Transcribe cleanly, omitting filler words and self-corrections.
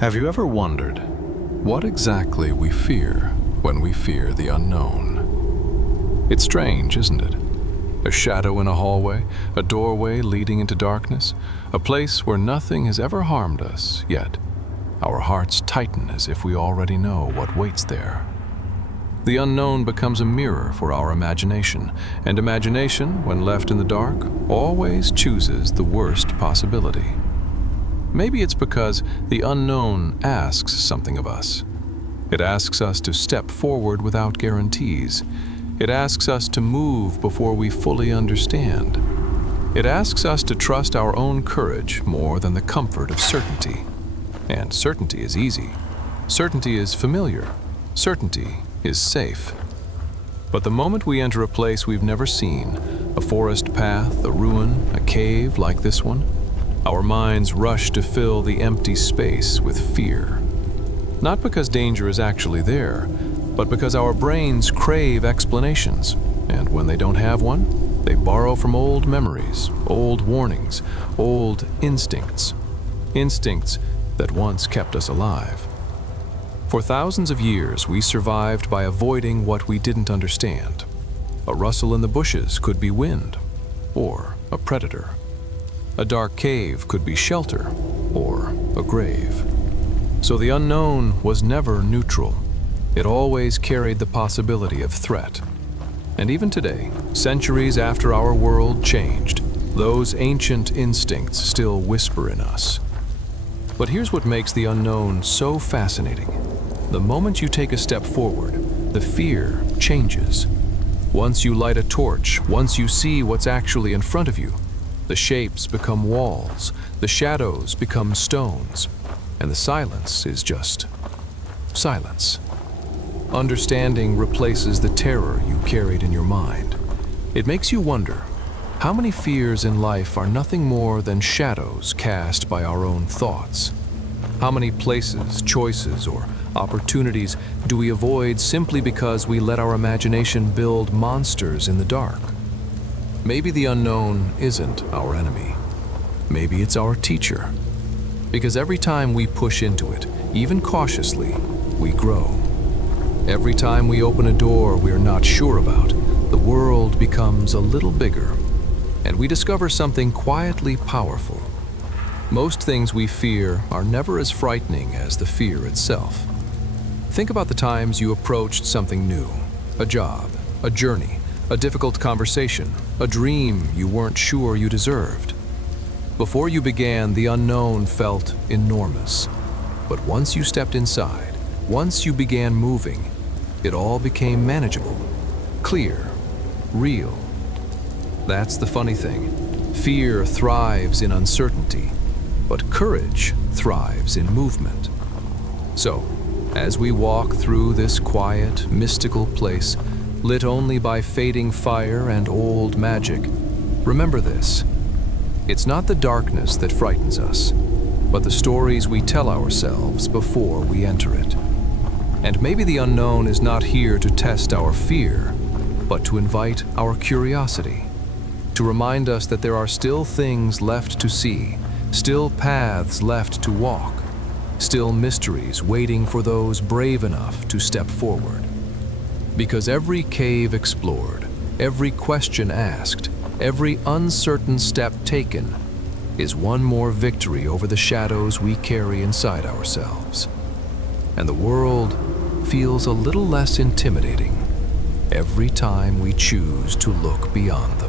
Have you ever wondered what exactly we fear when we fear the unknown? It's strange, isn't it? A shadow in a hallway, a doorway leading into darkness, a place where nothing has ever harmed us, yet our hearts tighten as if we already know what waits there. The unknown becomes a mirror for our imagination, and imagination, when left in the dark, always chooses the worst possibility. Maybe it's because the unknown asks something of us. It asks us to step forward without guarantees. It asks us to move before we fully understand. It asks us to trust our own courage more than the comfort of certainty. And certainty is easy. Certainty is familiar. Certainty is safe. But the moment we enter a place we've never seen, a forest path, a ruin, a cave like this one, our minds rush to fill the empty space with fear. Not because danger is actually there, but because our brains crave explanations, and when they don't have one, they borrow from old memories, old warnings, old instincts. Instincts that once kept us alive. For thousands of years, we survived by avoiding what we didn't understand. A rustle in the bushes could be wind, or a predator. A dark cave could be shelter, or a grave. So the unknown was never neutral. It always carried the possibility of threat. And even today, centuries after our world changed, those ancient instincts still whisper in us. But here's what makes the unknown so fascinating. The moment you take a step forward, the fear changes. Once you light a torch, once you see what's actually in front of you, the shapes become walls, the shadows become stones, and the silence is just silence. Understanding replaces the terror you carried in your mind. It makes you wonder, how many fears in life are nothing more than shadows cast by our own thoughts? How many places, choices, or opportunities do we avoid simply because we let our imagination build monsters in the dark? Maybe the unknown isn't our enemy. Maybe it's our teacher. Because every time we push into it, even cautiously, we grow. Every time we open a door we're not sure about, the world becomes a little bigger, and we discover something quietly powerful. Most things we fear are never as frightening as the fear itself. Think about the times you approached something new, a job, a journey, a difficult conversation, a dream you weren't sure you deserved. Before you began, the unknown felt enormous. But once you stepped inside, once you began moving, it all became manageable, clear, real. That's the funny thing. Fear thrives in uncertainty, but courage thrives in movement. So, as we walk through this quiet, mystical place, lit only by fading fire and old magic, remember this. It's not the darkness that frightens us, but the stories we tell ourselves before we enter it. And maybe the unknown is not here to test our fear, but to invite our curiosity, to remind us that there are still things left to see, still paths left to walk, still mysteries waiting for those brave enough to step forward. Because every cave explored, every question asked, every uncertain step taken is one more victory over the shadows we carry inside ourselves. And the world feels a little less intimidating every time we choose to look beyond them.